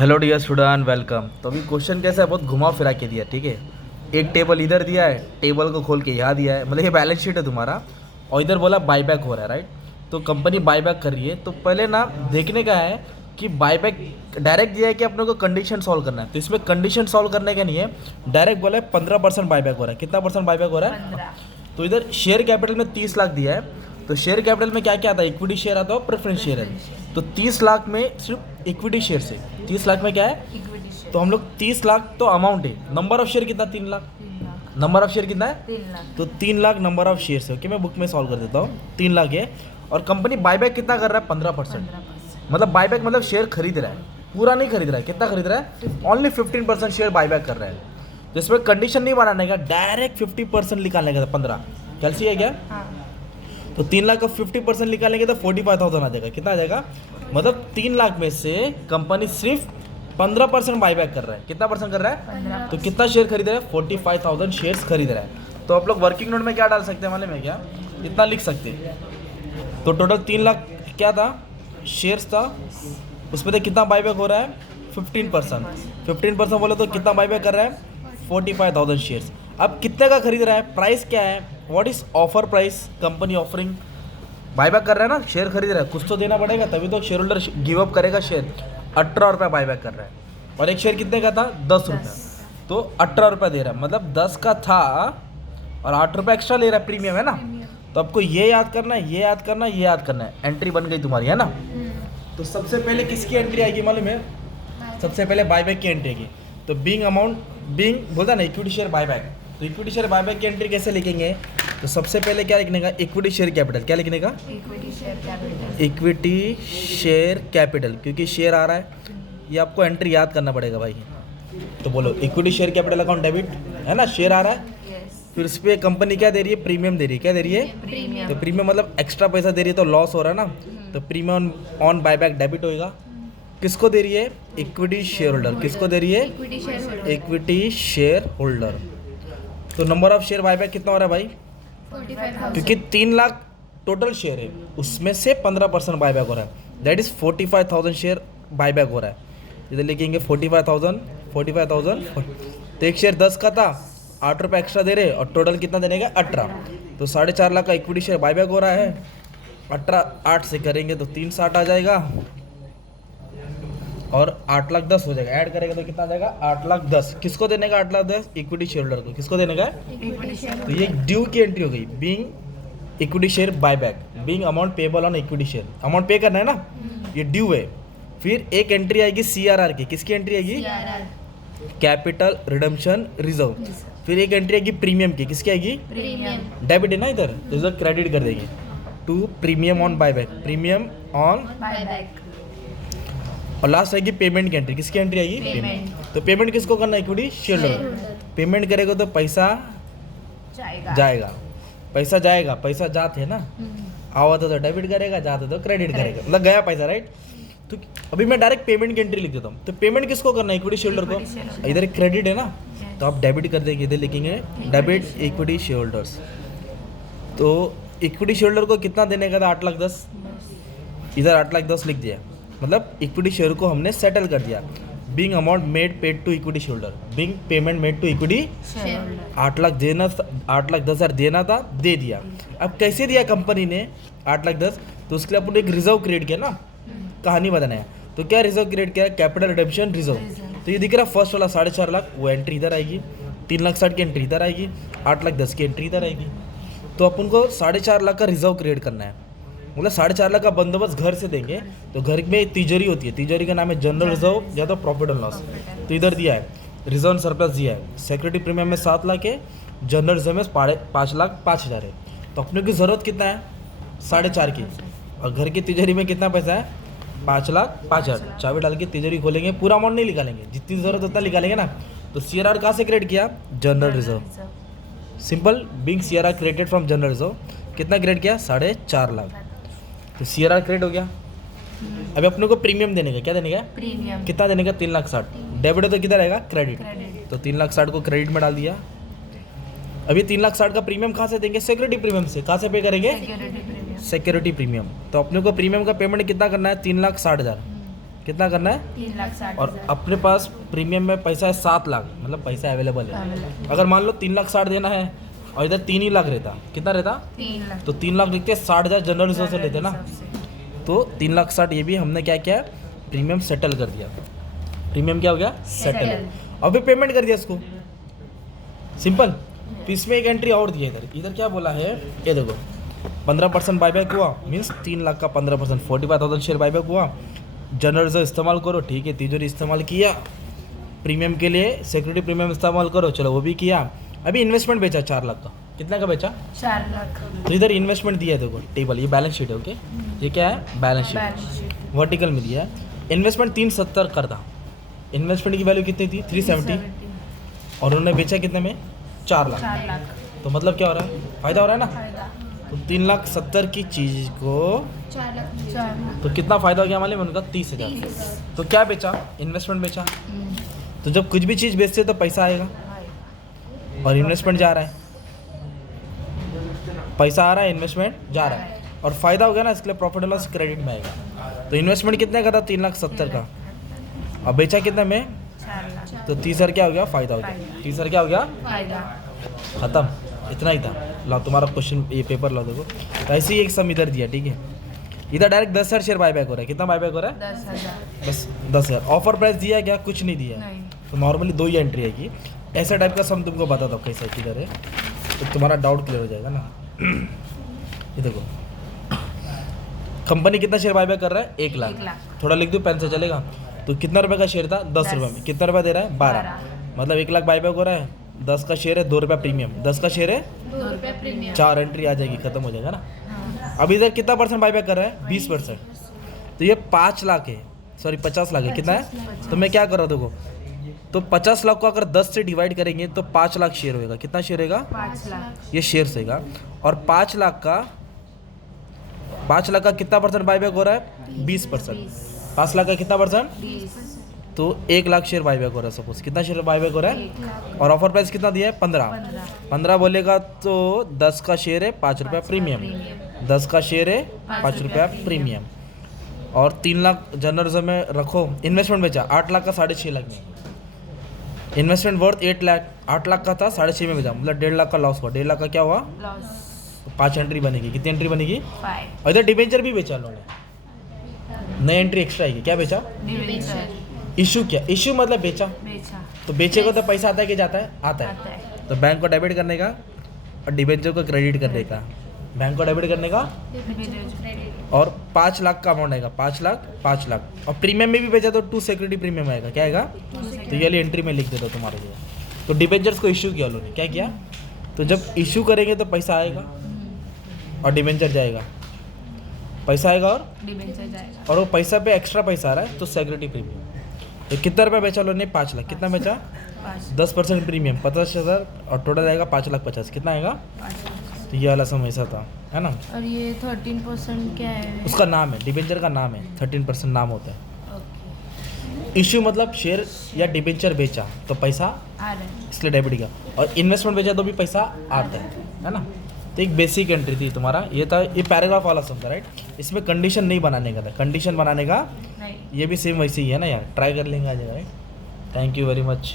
Hello dear student, welcome. तो अभी question कैसा है, बहुत घुमा फिरा के दिया। ठीक है, एक टेबल इधर दिया है, टेबल को खोल के यहाँ दिया है, मतलब ये बैलेंस शीट है तुम्हारा, और इधर बोला बाईबैक हो रहा है, राइट। तो कंपनी बाईबैक कर रही है, तो पहले ना देखने का है कि बाईबैक डायरेक्ट दिया है कि अपने को कंडीशन सॉल्व करना है। तो इसमें कंडीशन सॉल्व करने का नहीं है, डायरेक्ट बोला है 15% बाईबैक हो रहा है। कितना परसेंट बाईबैक हो रहा है? 15। तो इधर शेयर कैपिटल में 30 लाख दिया है। तो शेयर कैपिटल में क्या क्या आता है? इक्विटी शेयर आता है और प्रेफरेंस शेयर है। तो 30 लाख में सिर्फ इक्विटी शेयर से, 30 लाख में क्या है? इक्विटी शेयर तो हम लोग 30 लाख तो अमाउंट है, नंबर ऑफ शेयर कितना? 3 lakh. 3 lakh. Number of share कितना है? 3 लाख। तो 3 लाख नंबर ऑफ शेयर है। ओके, मैं बुक में सॉल्व कर देता हूँ। 3 लाख है, और कंपनी बाईबैक कितना कर रहा है? 15%। 15%। मतलब बाईबैक मतलब शेयर खरीद रहा है, पूरा नहीं खरीद रहा है। कितना खरीद रहा है? ओनली 15% शेयर बाईबैक कर रहा है। तो इसमें कंडीशन नहीं बनाने का, डायरेक्ट 50% निकालने का। 15 कैलसी है क्या? हाँ। तो 3 लाख का 50% निकालेंगे तो 45,000 आ जाएगा। कितना आ जाएगा? मतलब 3 लाख में से कंपनी सिर्फ 15% बाईबैक कर रहा है। कितना परसेंट कर रहा है? 15। तो कितना शेयर खरीद रहा है? 45,000 शेयर्स खरीद रहा है। तो आप लोग वर्किंग नोट में क्या डाल सकते हैं मालूम है क्या? इतना लिख सकते हैं। तो टोटल 3 लाख क्या था? शेयर्स था। उसमें से कितना बाईबैक हो रहा है? 15%। 15% बोले तो कितना बाईबैक कर रहा है? 45,000 शेयर्स। अब कितने का खरीद रहा है? प्राइस क्या है? What is offer price? Company offering buyback कर रहा है ना, शेयर खरीद रहा है, कुछ तो देना पड़ेगा, तभी तो शेयर होल्डर गिव अप करेगा शेयर। 18 रुपये बाईबैक कर रहा है, और एक शेयर कितने का था? 10 रुपये। तो 18 रुपये दे रहा है, मतलब 10 का था और 8 रुपये एक्स्ट्रा ले रहा है, प्रीमियम है ना। तो आपको ये याद करना है, ये याद करना है, ये याद करना है। एंट्री बन गई तुम्हारी, है ना। तो सबसे पहले किसकी एंट्री आएगी मालूम है? सबसे पहले बाईबैक की एंट्री आएगी। तो बीइंग अमाउंट, बीइंग बोलता ना इक्विटी शेयर बाईबैक। तो इक्विटी शेयर बाईबैक की एंट्री कैसे लिखेंगे? तो सबसे पहले क्या लिखने का? Equity share capital. क्या लिखने का? Equity share capital. Equity share capital, क्योंकि शेयर आ रहा है, ये आपको एंट्री याद करना पड़ेगा भाई। तो बोलो equity share capital account debit, है ना, शेयर आ रहा है। यस। फिर उस पर कंपनी क्या दे रही है? प्रीमियम दे रही है। क्या दे रही है? प्रीमियम। तो प्रीमियम मतलब एक्स्ट्रा पैसा दे रही है, तो लॉस हो रहा है ना। तो प्रीमियम ऑन बाईबैक डेबिट होएगा। किसको दे रही है? Equity share holder. किसको दे रही है? Equity share holder. Equity share holder. तो नंबर ऑफ शेयर बाईबैक कितना हो रहा है भाई? 45,000। क्योंकि 3 लाख टोटल शेयर है, उसमें से 15% बाईबैक हो रहा है, दैट इज 45,000 शेयर बाईबैक हो रहा है। इधर लिखेंगे 45,000। तो एक शेयर 10 का था, 8 रुपये एक्स्ट्रा दे रहे, और टोटल कितना देने का? 18। तो 4.5 लाख का इक्विटी शेयर बाईबैक हो रहा है। 18 8 से करेंगे तो 360 आ जाएगा, और 8 लाख 10 हो जाएगा। ऐड करेंगे तो कितना आ जाएगा? 8 लाख 10। किसको देने का 8 लाख 10? इक्विटी शेयर होल्डर को। किसको देने का? इक्विटी शेयर तो ये ड्यू की एंट्री हो गई। Being equity share buyback, being amount payable on equity share, amount पे करना है ना, ये ड्यू है। फिर एक एंट्री आएगी सीआरआर की। किसकी एंट्री आएगी? सीआरआर। Capital redemption reserve. फिर एक एंट्री आएगी प्रीमियम की। किसकी आएगी? प्रीमियम। डेबिट है ना, इधर तो इधर क्रेडिट कर देंगे to premium on buyback, premium on. Buyback. और लास्ट आएगी पेमेंट की एंट्री। किसकी एंट्री आएगी? पेमेंट। तो पेमेंट किसको करना है? Equity share holder. पेमेंट करेगा तो पैसा जाएगा। जाएगा, पैसा जाएगा, पैसा जाते है ना, आवा तो डेबिट करेगा, जाते तो क्रेडिट करेगा, मतलब गया पैसा, राइट। तो अभी मैं डायरेक्ट पेमेंट की एंट्री लिख देता हूँ। तो पेमेंट किसको करना है? Equity share holder Equity shareholder। को। इधर एक क्रेडिट है ना, तो आप डेबिट कर देंगे, इधर लिखेंगे डेबिट इक्विटी शेयर होल्डर्स। तो इक्विटी शेयर होल्डर को कितना देने का था? 8 लाख 10। इधर 8 लाख 10 लिख दिया, मतलब इक्विटी शेयर को हमने सेटल कर दिया। Being amount made paid to equity share holder, being payment made to equity. Share holder. 8 lakh देना, 8 लाख 10,000 देना था, दे दिया। अब कैसे दिया कंपनी ने 8 लाख 10? तो उसके लिए अपन एक रिजर्व क्रिएट किया ना, कहानी बताना है। तो क्या रिजर्व क्रिएट किया? Capital redemption reserve. तो ये दिख रहा फर्स्ट वाला 4.5 लाख, वो एंट्री इधर आएगी। 3 लाख 60 की एंट्री इधर आएगी, 8 लाख 10 की एंट्री इधर आएगी। तो अपन को 4.5 लाख का रिजर्व क्रिएट करना है, मतलब 4.5 लाख का बंदोबस्त घर से देंगे। तो घर में तिजोरी होती है, तिजोरी का नाम है जनरल रिजर्व या तो प्रॉफिट एंड लॉस। तो इधर दिया है रिजर्व सरप्लस दिया है। सिक्योरिटी प्रीमियम में 7 लाख है, जनरल रिजर्व में 5 लाख 5,000 है। तो अपने की ज़रूरत कितना है? 4.5 की। और घर की तिजोरी में कितना पैसा है? 5 लाख 5,000। चाबी डाल के तिजोरी खोलेंगे, पूरा अमाउंट नहीं निकालेंगे, जितनी ज़रूरत उतना निकालेंगे ना। तो सीआरआर कहाँ से क्रिएट किया? General reserve. Simple, being CRR created from general reserve. कितना क्रिएट किया? 4.5 लाख। तो सीआरआर क्रिएट हो गया। अभी अपने को प्रीमियम देने का, क्या देने का? प्रीमियम। कितना देने का? 3 लाख 60। डेबिट है तो किधर आएगा? क्रेडिट। क्रेडिट। तो 3 लाख 60 को क्रेडिट में डाल दिया। अभी 3 लाख 60 का प्रीमियम कहाँ से देंगे? सिक्योरिटी प्रीमियम से। कहाँ से पे करेंगे? Security premium. Security premium. तो अपने को प्रीमियम का पेमेंट कितना करना है? 3 लाख 60,000। कितना करना है 3,60,000 और अपने पास प्रीमियम में पैसा है 7 लाख, मतलब पैसा अवेलेबल है। Available। अगर मान लो 3,60,000 देना है और इधर 3 ही लाख रहता, कितना रहता? 3 लाख तो 3 लाख लिखते 60,000 जनरल रिजर्व से लेते ना, तो 3,60,000 ये भी हमने क्या किया, प्रीमियम सेटल कर दिया। प्रीमियम क्या हो गया? सेटल। और फिर पेमेंट कर दिया इसको, सिंपल। तो इसमें एक एंट्री और दिया इधर, इधर क्या बोला है, ये देखो 15% बाईबैक हुआ, मीन्स 3 लाख का 15% 45,000 शेयर बाईबैक हुआ। जनरल रिजर्व इस्तेमाल करो, ठीक है, तिजोरी इस्तेमाल किया, प्रीमियम के लिए सिक्योरिटी प्रीमियम इस्तेमाल करो, चलो वो भी किया। अभी इन्वेस्टमेंट बेचा 4 लाख का, कितना का बेचा? 4 लाख तो इधर इन्वेस्टमेंट दिया है, देखो टेबल, ये बैलेंस शीट है, ओके, ये क्या है? Balance sheet, balance sheet vertical में दिया है। इन्वेस्टमेंट 370 कर था, इन्वेस्टमेंट की वैल्यू कितनी थी? 370, और उन्होंने बेचा कितने में? 4 लाख। 4 लाख तो मतलब क्या हो रहा है? फायदा हो रहा है ना। फायदा तो 3,70,000 की चीज़ को 4 लाख तो कितना फायदा हो गया हमारे, उनका 30,000। तो क्या बेचा? इन्वेस्टमेंट बेचा। तो जब कुछ भी चीज़ बेचते तो पैसा आएगा, और इन्वेस्टमेंट जा रहा है, पैसा आ रहा है, इन्वेस्टमेंट जा रहा है, और फायदा हो गया ना, इसके लिए प्रॉफिट एंड लॉस क्रेडिट में आएगा। तो इन्वेस्टमेंट कितने का था? 3,70,000 का, और बेचा कितने में? 4 लाख तो 30,000 क्या हो गया? फायदा हो गया। 30,000 क्या हो गया? फायदा खत्म, इतना ही था। लाओ तुम्हारा क्वेश्चन, ये पेपर लाओ, देखो। तो ऐसे ही एक सम इधर दिया, ठीक है। इधर डायरेक्ट 10,000 शेयर बाईबैक हो रहा है, कितना बाईबैक हो रहा है? 10,000 बस 10,000। ऑफर प्राइस दिया है क्या? कुछ नहीं दिया। नहीं तो नॉर्मली 2 ही एंट्री है कि ऐसा टाइप का सम तुमको बता दो कैसा किधर है, तो तुम्हारा डाउट क्लियर हो जाएगा ना। ये देखो, कंपनी कितना शेयर बाईबैक कर रहा है? 1 लाख। 1 लाख थोड़ा लिख दूँ, पेन से चलेगा। तो कितना रुपए का शेयर था? 10 रुपये में। कितना रुपया दे रहा है? 12। मतलब 1 लाख बाईबैक हो रहा है, 10 का शेयर है, 2 रुपया प्रीमियम, 10 का शेयर है, 2 रुपये प्रीमियम 4 एंट्री आ जाएगी, खत्म हो जाएगा ना। हाँ अब इधर कितना परसेंट बाईबैक कर रहा है? 20%। तो ये 5 लाख है, सॉरी 50 लाख है। कितना है? तो मैं क्या कर रहा हूँ, देखो, तो 50 लाख को अगर 10 से डिवाइड करेंगे तो 5 लाख शेयर होएगा। कितना शेयर होएगा? 5 लाख ये शेयर होएगा। और 5 लाख का कितना परसेंट बाईबैक हो रहा है? 20%। 5 लाख का कितना परसेंट? 20 तो 1 लाख शेयर बाईबैक हो रहा है। सपोज कितना शेयर बाईबैक हो रहा है? 1 लाख और ऑफर प्राइस कितना दिया है? 15। 15 बोलेगा तो 10 का शेयर है, 5 रुपया प्रीमियम, 10 का शेयर है, 5 रुपया प्रीमियम, और 3 लाख जनरल रिजर्व में रखो। इन्वेस्टमेंट बेचा 8 लाख का 6.5 लाख में, इन्वेस्टमेंट वर्थ 8 लाख, 8 लाख का था, 6.5 में बेचा, मतलब 1.5 लाख का लॉस हुआ। 1.5 लाख का क्या हुआ? लॉस 5 एंट्री बनेगी। कितनी एंट्री बनेगी? 5 और इधर डिबेंचर भी बेचा लोगों ने, नई एंट्री एक्स्ट्रा आएगी। क्या बेचा? डिवेंचर इशू किया। इशू मतलब बेचा। बेचा तो बेचे को तो पैसा आता है कि जाता है? आता है। आता है तो बैंक को डेबिट करने का और डिबेंचर को क्रेडिट करने का, बैंक को डेबिट करने का, क्रेडिट और 5 लाख का अमाउंट आएगा, 5 लाख, 5 लाख। और प्रीमियम में भी बेचा तो 2 सिक्योरिटी प्रीमियम आएगा। क्या आएगा? तो ये वाली एंट्री में लिख देता हूँ तुम्हारे लिए। तो डिबेंचर्स को इशू किया उन्होंने, क्या किया? तो जब इशू करेंगे तो पैसा आएगा और डिबेंचर जाएगा, पैसा आएगा डिवेंचर जाएगा और वो पैसा पे एक्स्ट्रा पैसा आ रहा है, तो सिक्योरिटी प्रीमियम। तो कितना रुपया बेचा उन्होंने? 5 लाख। कितना बेचा? 5 10% प्रीमियम 50,000, और टोटल आएगा 5,50,000। कितना आएगा? 5 तो ये वाला सम ऐसा था, है ना। और ये 13% क्या है? उसका नाम है, डिबेंचर का नाम है, 13% नाम होता है। ओके इश्यू मतलब शेयर या डिबेंचर बेचा तो पैसा, आ रहा है इसलिए डेबिट किया, और इन्वेस्टमेंट बेचा तो भी पैसा आता है ना। तो एक बेसिक एंट्री थी तुम्हारा, ये था, ये पैराग्राफ वाला सम था, राइट। इसमें कंडीशन नहीं बनाने का था, कंडीशन बनाने का नहीं ये भी सेम वैसे ही है ना यार, ट्राई कर लेंगे आ जाएगा, right. Thank you very much.